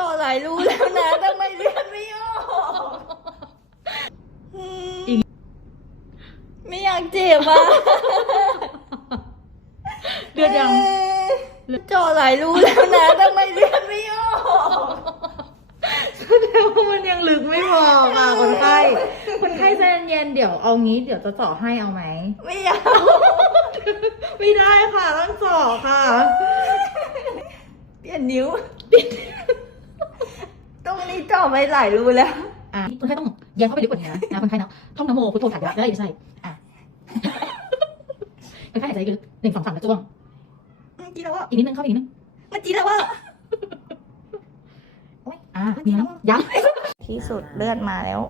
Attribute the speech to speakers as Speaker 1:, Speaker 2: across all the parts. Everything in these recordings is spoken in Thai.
Speaker 1: จาะหลายรูแล้วนะทำไมเลือดไม่ออกอืมไม่อยากเจ็บอะ
Speaker 2: เดือดยัง
Speaker 1: เจาะหลายรูแล้วนะทำไมเลือดไม่ออก
Speaker 2: แสดงว่ามันยังลึกไม่พอค่ะคนไข้คนไข้ใจเย็นๆเดี๋ยวเอางี้เดี๋ยวจะเจาะให้เอาไหม
Speaker 1: ไม่อยาก
Speaker 2: ไม่ได้ค่ะต้องเจาะค่ะ
Speaker 1: เปลี่ยนนิ้วตรงนี้ เจาะไปหลายรูแล้ว
Speaker 2: อะคนไข้ต้องแยกเข้าไปลึกกว่านี้นะนะคนไข้เนาะท่องนโมพุทโธถ่ายได้ไม่ใช่อะคนไข้หายใจลึกหนึ่งสองสามแล้วจ้วง
Speaker 1: จีแล้วว่า
Speaker 2: อีกนิดนึงเข้าไปอีกนิดนึง
Speaker 1: มันจีแล้วว่า
Speaker 2: อะมีแล้วยับ
Speaker 1: ที่สุดเลือดมาแล้ว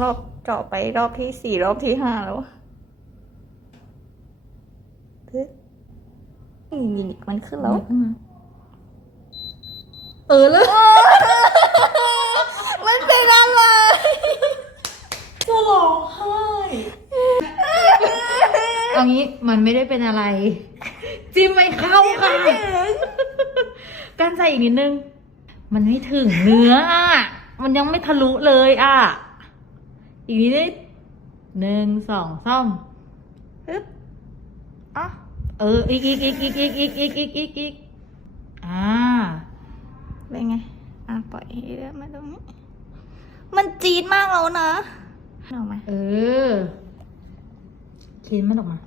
Speaker 1: รอบเจาะไปรอบที่สี่รอบที่ห้าแล้วเฮ้ยนี่มันขึ้นแล้ว
Speaker 2: เออเลย
Speaker 1: มันเป็นอะไร
Speaker 2: จะร้องไห้ เอางี้มันไม่ได้เป็นอะไร จิ้มไม่เข้าค่ะการใส่อีกนิดนึง มันไม่ถึงเนื้ออะมันยังไม่ทะลุเลยอะ อีกนิดนิดหนึ่งสองสาม
Speaker 1: ฮึบอะ
Speaker 2: เอออีกอีกอีกอีกอีกอีกอีกอีกอีกอีกอ่า
Speaker 1: เป็นไง อะปล่อยให้เลือดมาตรงนี้ มันจี๊ดมากแล้วนะเอาไหม
Speaker 2: เออ เค้นมันออกมา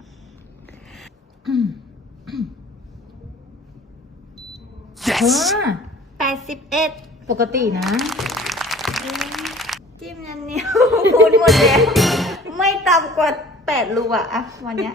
Speaker 2: อืมเออ
Speaker 1: แปดสิบเอ็ด
Speaker 2: ปกตินะ
Speaker 1: จิ้มยันนิ้วพูดหมดแล้วไม่ต่ำกว่าแปดรูอะอะวันเนี้ย